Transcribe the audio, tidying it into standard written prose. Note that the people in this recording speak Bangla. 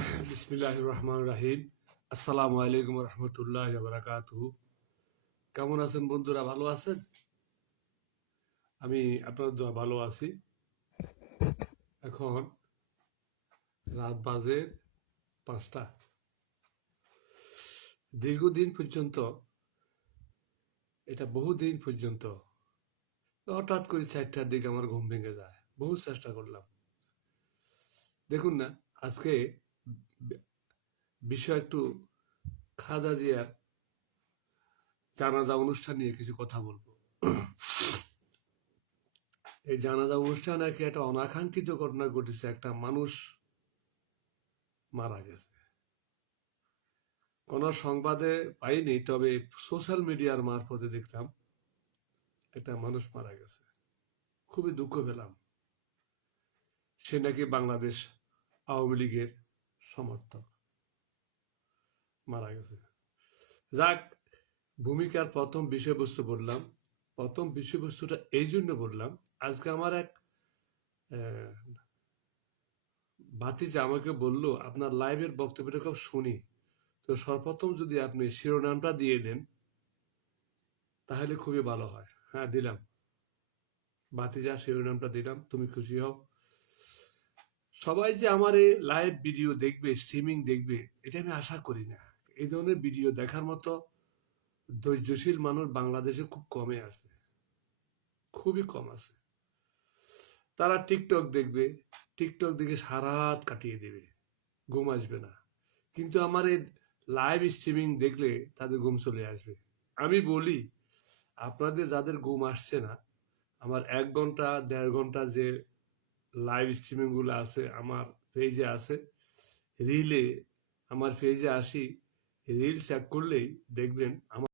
বিসমিল্লাহির রহমানির রহিম। আসসালামু আলাইকুম রহমতুল্লাহি ওয়া বারাকাতুহু। কেমন আছেন বন্ধুরা, ভালো আছেন? আমি আপনার দোয়া ভালো আছি। এখন রাত বাজে 5টা। দীর্ঘদিন পর্যন্ত, এটা বহুদিন পর্যন্ত হঠাৎ করে 4টার দিকে আমার ঘুম ভেঙে যায়। বহু চেষ্টা করলাম। দেখুন না, আজকে বিষয় একটু খাজা জিয়ার জানাজা অনুষ্ঠান নিয়ে কিছু কথা বলবো। এই জানাজা অনুষ্ঠানে নাকি একটা অনাকাঙ্ক্ষিত ঘটনা ঘটেছে, একটা মানুষ মারা গেছে। কোনো সংবাদে পাইনি, তবে সোশ্যাল মিডিয়ার মারফতে দেখলাম একটা মানুষ মারা গেছে। খুবই দুঃখ পেলাম। সে নাকি বাংলাদেশ আওয়ামী লীগের সমর্থক, মারা গেছে। যাক, ভূমিকার প্রথম বিষয়বস্তু বললাম। প্রথম বিষয়বস্তুটা এই জন্য বললাম, আজকে আমার এক ভাতিজা আমাকে বলল, আপনার লাইভের বক্তব্যটা খুব শুনি, তো সর্বপ্রথম যদি আপনি শিরোনামটা দিয়ে দেন তাহলে খুবই ভালো হয়। হ্যাঁ, দিলাম। ভাতিজা, শিরোনামটা দিলাম, তুমি খুশি হও। সবাই যে আমার এই লাইভ ভিডিও দেখবে, স্ট্রিমিং দেখবে, এটা আমি আশা করি না। এই ধরনের ভিডিও দেখার মতো ধৈর্যশীল মানুষ বাংলাদেশে খুব কমে আছে, খুবই কম আছে। তারা টিকটক দেখবে, টিকটক দেখে সারা রাত কাটিয়ে দেবে, ঘুম আসবে না। কিন্তু আমার এই লাইভ স্ট্রিমিং দেখলে তাদের ঘুম চলে আসবে। আমি বলি, আপনাদের যাদের ঘুম আসছে না, আমার 1 ঘন্টা 1.5 ঘন্টা যে লাইভ স্ট্রিমিং গুলো আছে আমার পেজে আছে, রিলে আমার পেজে আসি, রিল চেক করলেই দেখবেন আমার